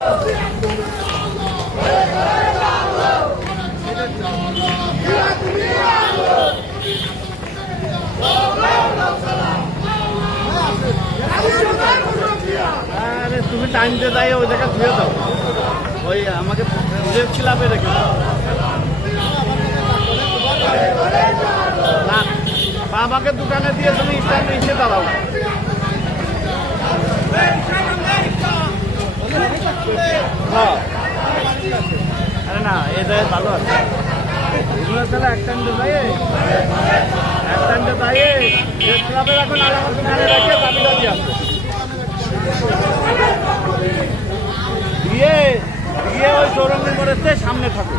আরে তুমি টাইম দিয়ে যাই ওই জায়গা ধুয়ে দাও, ওই আমাকে খিলাপে রেখে না, আমাকে দোকানে দিয়ে তুমি স্ট্যান্ডে এসে দাঁড়াও। হ্যাঁ আরে না এই জায়গায় ভালো আছে এগুলো, তাহলে এক টাইমটা যাই ক্লাবের এখন আলাদা দোকানে রেখে চাবিটা দিয়ে আসবে। গিয়ে ওই চৌরঙ্গি মোড়ের সামনে থাকে।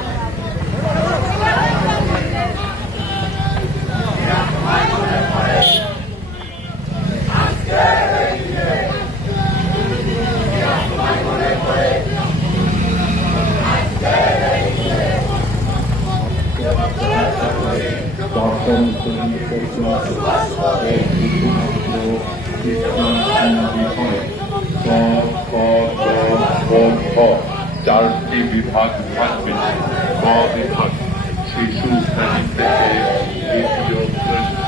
চারটি বিভাগ থাকবে। ক বিভাগ শিশু শ্রেণী থেকে তৃতীয় শ্রেণী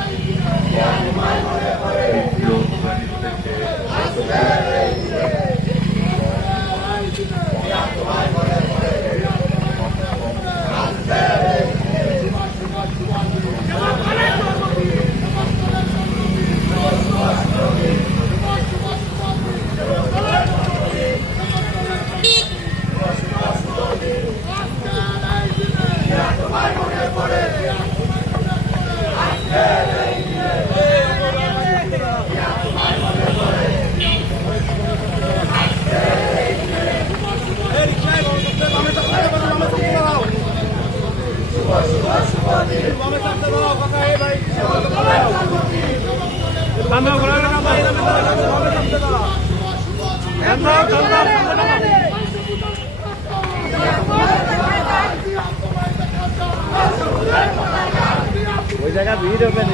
ওই জায়গা ভিড় হবে না,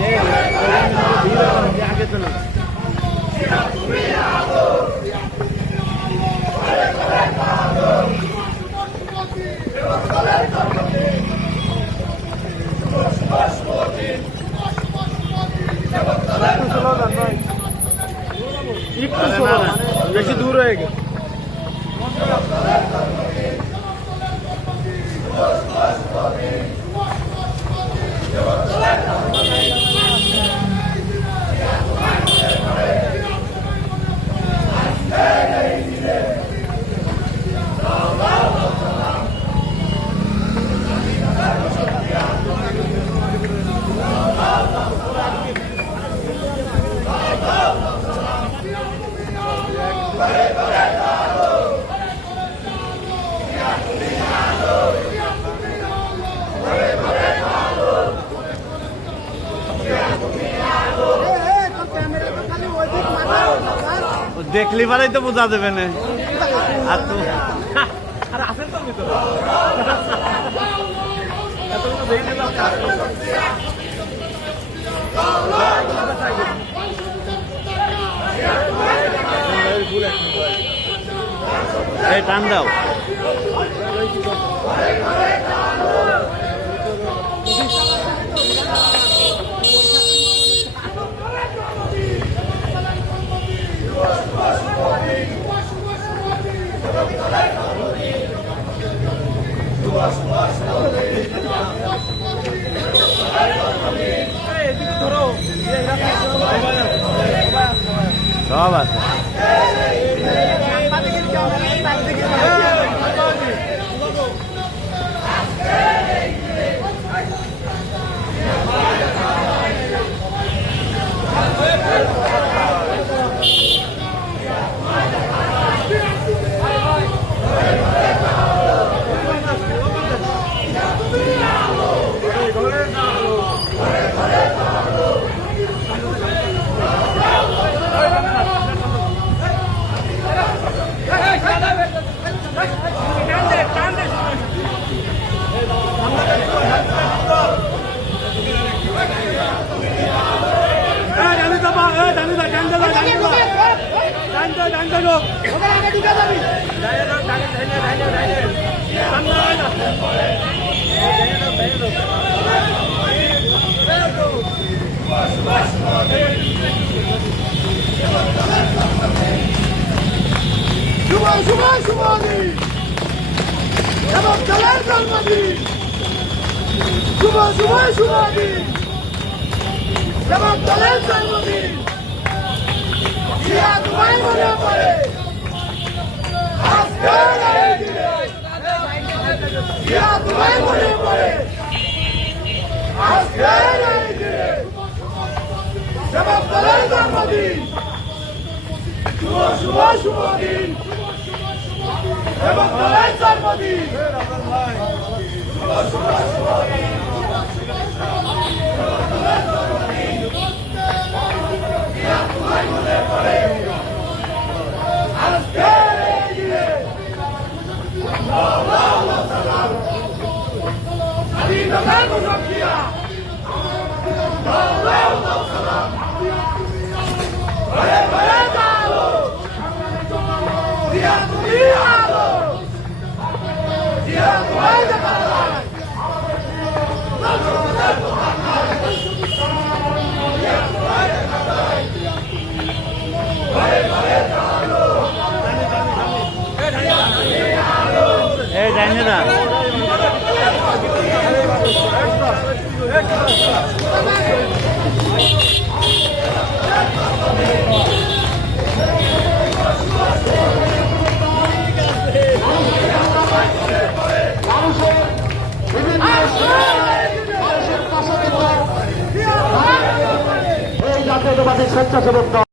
ভিড় হবে আগে তো না। বেশি দূর হয়ে গেছে। দেখলি পারাই তো বোঝা যাবে না। আর তো এই টান দাও। সব আছে। শুভ শুভ শুভ দিন এবং দলের জন্মদিন শুভ শুভ শুভ দিন এবং দলের জন্মদিন জিয়া তোমায় মনে পড়ে আজকের এই দিনে জিয়া তোমায় মনে পড়ে আজকের এই দিনে এবং দলের জন্মদিন শুভ শুভ শুভ দিন এবং দলের জন্মদিন এই জানি না